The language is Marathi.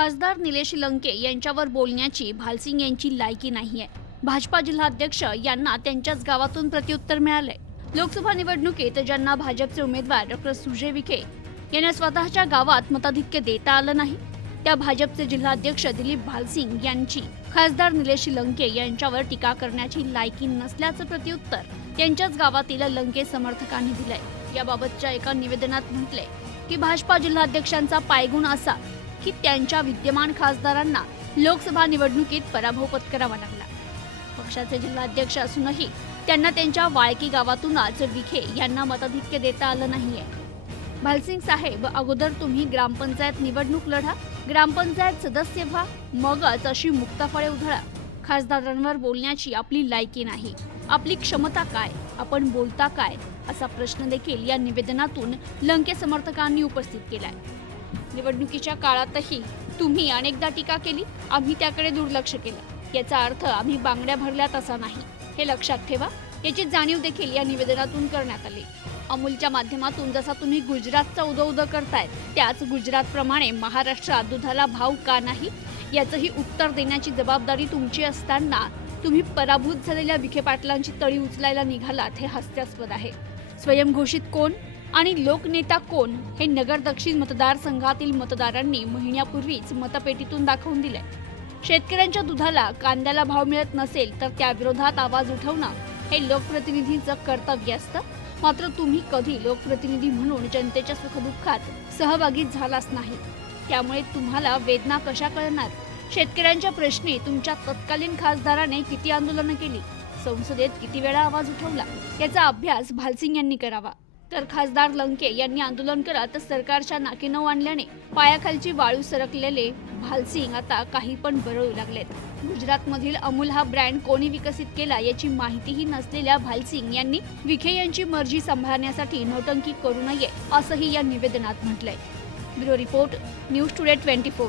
खासदार निलेश लंके यांच्यावर बोलण्याची भालसिंग यांची लायकी नाहीये. भाजपा जिल्हाध्यक्ष यांना त्यांच्याच गावातून प्रत्युत्तर मिळालंय. लोकसभा निवडणुकीत ज्यांना भाजपचे उमेदवार डॉक्टर सुजय विखे यांना स्वतःच्या गावात मताधिक्य देता आलं नाही त्या भाजपचे जिल्हाध्यक्ष दिलीप भालसिंग यांची खासदार निलेश लंके यांच्यावर टीका करण्याची लायकी नसल्याचं प्रत्युत्तर त्यांच्याच गावातील लंके समर्थकांनी दिलंय. याबाबतच्या एका निवेदनात म्हटलंय की भाजपा जिल्हाध्यक्षांचा पायगुण असा की त्यांच्या विद्यमान खासदारांना लोकसभा निवडणुकीत पराभव पत्करावा लागला. पक्षाचे जिल्हाध्यक्ष असूनही त्यांना त्यांच्या वाळकी गावातूनच विखे यांना मताधिक्य देता आलं नाहीये. भालसिंग साहेब अगोदर तुम्ही ग्रामपंचायत निवडणूक लढा ग्रामपंचायत सदस्य व्हा मगच अशी मुक्ताफळे उधळा. खासदारांवर बोलण्याची आपली लायकी नाही. आपली क्षमता काय? आपण बोलता काय? असा प्रश्न देखील या निवेदनातून लंके समर्थकांनी उपस्थित केलाय. निवडणुकीच्या काळातही तुम्ही अनेकदा टीका केली आम्ही त्याकडे दुर्लक्ष केलं. याचा अर्थ आम्ही बांगड्या भरल्यात असा नाही. हे लक्षात ठेवा याची जाणीव देखील या निवेदनातून करण्यात आली. अमूलच्या माध्यमातून जसा तुम्ही गुजरातचा उदो उदो करताय त्याच गुजरातप्रमाणे महाराष्ट्रात दुधाला भाव का नाही? याचंही उत्तर देण्याची जबाबदारी तुमची असताना तुम्ही पराभूत झालेल्या विखे पाटलांची तळी उचलायला निघालात हे हास्यास्पद आहे. स्वयंघोषित कोण? आणि लोकनेता कोण हे नगर दक्षिण मतदारसंघातील मतदारांनी महिन्यापूर्वीच मतपेटीतून दाखवून दिले शेतकऱ्यांच्या दुधाला कांद्याला भाव मिळत नसेल तर त्याविरोधात आवाज उठवणं हे लोकप्रतिनिधींचं कर्तव्य असतं. मात्र तुम्ही कधी लोकप्रतिनिधी म्हणून जनतेच्या सुखदुःखात सहभागी झालाच नाही. त्यामुळे तुम्हाला वेदना कशा कळणार? शेतकऱ्यांच्या प्रश्नी तुमच्या तत्कालीन खासदाराने किती आंदोलनं केली? संसदेत किती वेळा आवाज उठवला? याचा अभ्यास भालसिंग यांनी करावा. तर खासदार लंके यांनी आंदोलन करत सरकारच्या नाकेनऊ आणल्याने पायाखालची वाळू सरकलेले भालसिंग आता काही पण बरळू लागलेत. गुजरातमधील अमूल हा ब्रँड कोणी विकसित केला याची माहितीही नसलेल्या भालसिंग यांनी विखे यांची मर्जी सांभाळण्यासाठी नोटंकी करू नये असंही या निवेदनात म्हटलंय. Bureau report news today twenty four.